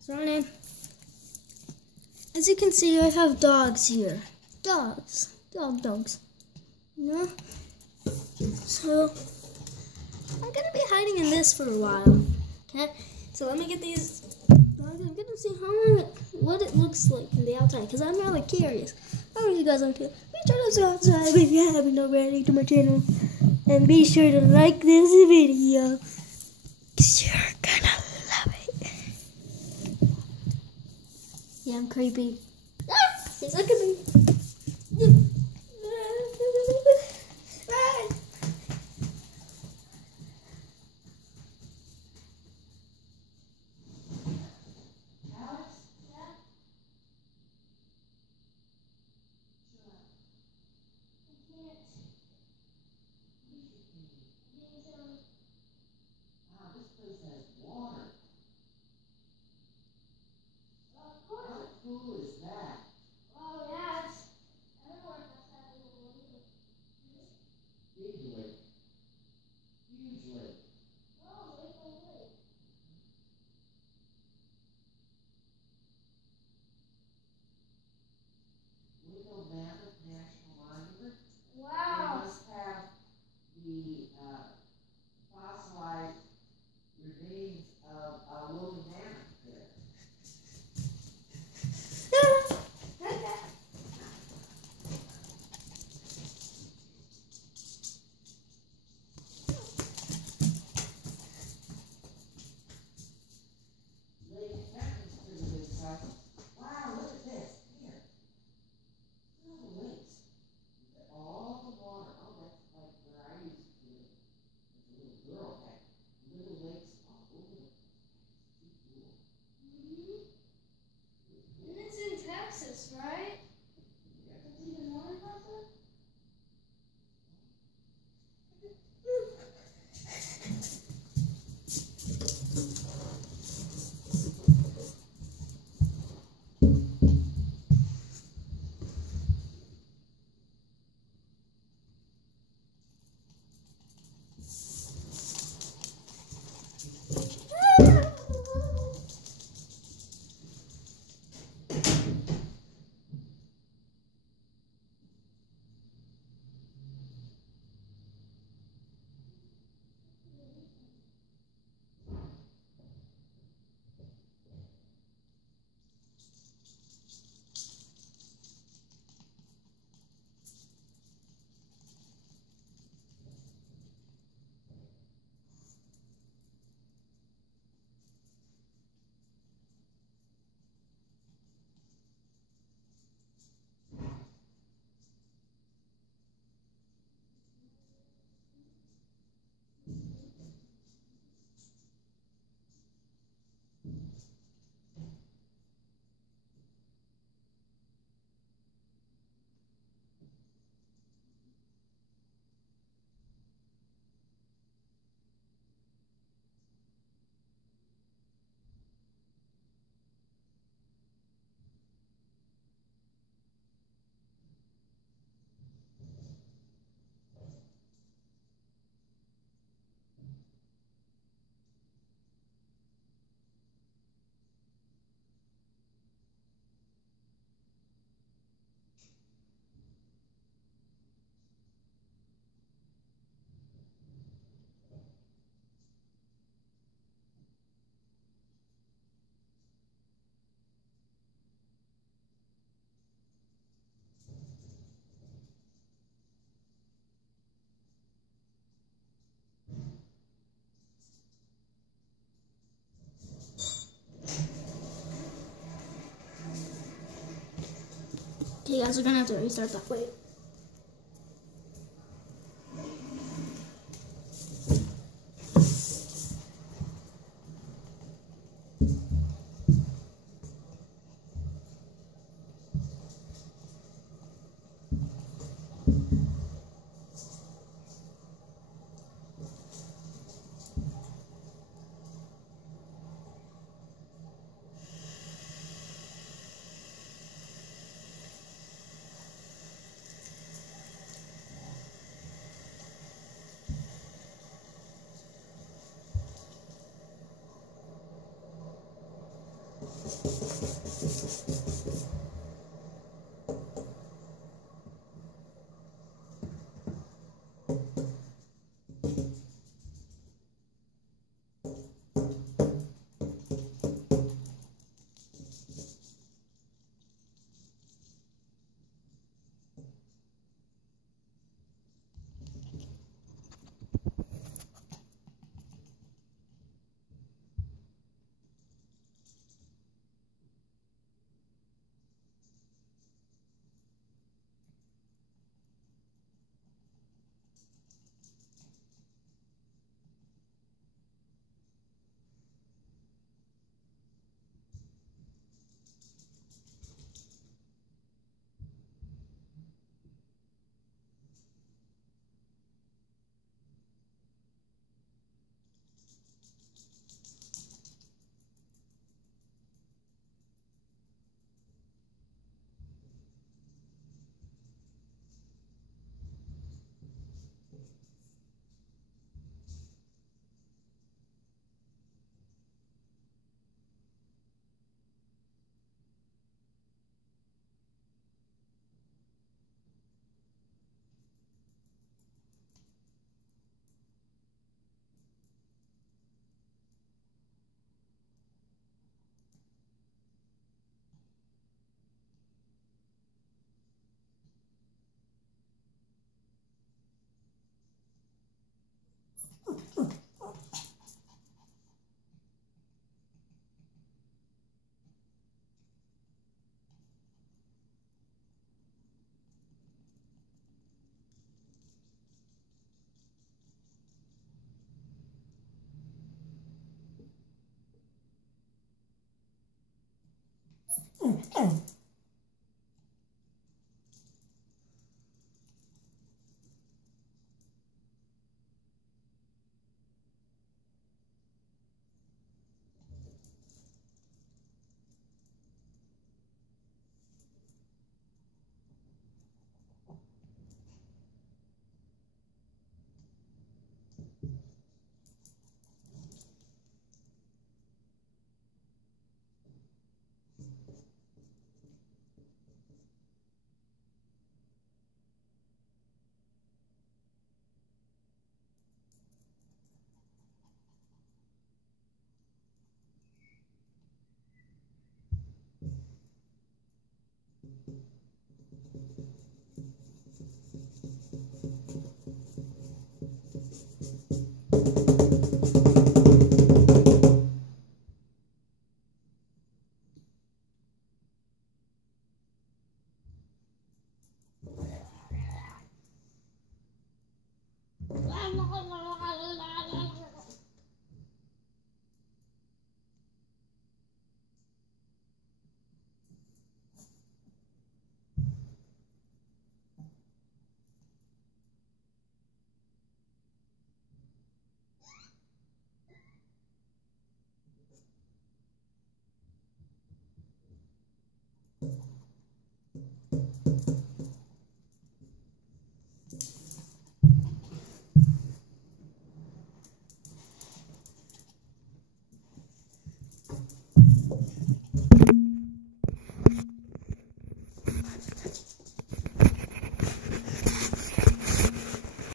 Sorry. As you can see, I have dogs here. Dogs. Dogs. You know? So, I'm gonna be hiding in this for a while. Okay? So let me get these dogs. I'm gonna see what it looks like from the outside, because I'm really curious. How are you guys on to? Be sure to subscribe if you haven't already to my channel. And be sure to like this video, because you're gonna love it. Yeah, I'm creepy. Ah! He's looking at me. Right? It's even more impressive. Okay, guys, we're gonna have to restart that. Wait.